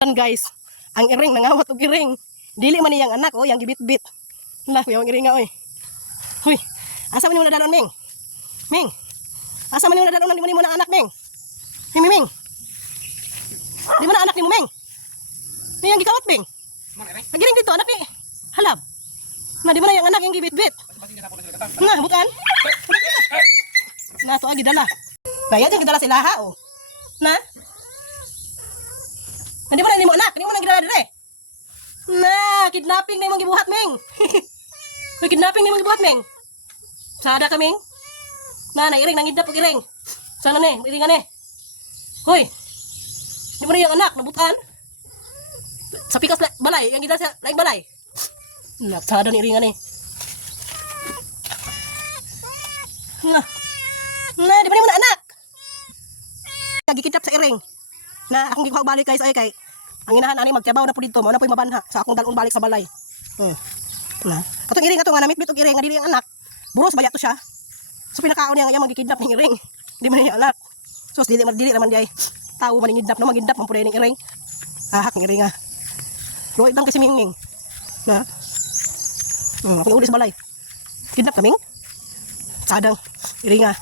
Guys, ang iring nangawat og iring. Dili man niyang anak yang gibit-bit. Lah, yung iring nga oy. Huy. Asa man yung nadalon, Ming? Ming. Asa man yung nadalon di mo na anak, Ming? Hey, Ming. Di mo na anak ni mo, Ming? Yang gikawat, Ming? Nagiring dito anak ni Halab. Na di mo na yang anak yang gibit-bit. Nah, bukan? Nah, to agi dala. Kaya jang gidala sila ha, oh. Na? Hindi mo na mo anak, hindi mo na gidala dire. Nah, kidnapping na yung gibuhat, Ming. May kidnapping na yung gibuhat, Ming. Sada ka, Ming. Na, nairing, nangidnap og iring. Sana ne, iringan ne. Hoy. Hindi mo na yung anak, nabutan. Sa pikas balay, yang gidala sa laing balay. Sada ni iringan ne. Nah, di ba mo na anak? Gikidnap sa iring. Na akong gikuha balik kay sa kay ang inahan ani magtiabaw na po dito mo na po'y mabanha sa akong dalon balik sa balay. Na atong iring ato nga namit-mit og iring nga dili ang anak. Buros baya to siya. So pinakaon niya nga yang magikidnap ning iring. Di man niya anak. So dili naman di ay tawo man ning man magidnap man pud ning iring. Ahak ning iring ah. Luoy bang kasi Mingming. Na. Ako ulis balay. Kidnap kaming. Sadang iring ah.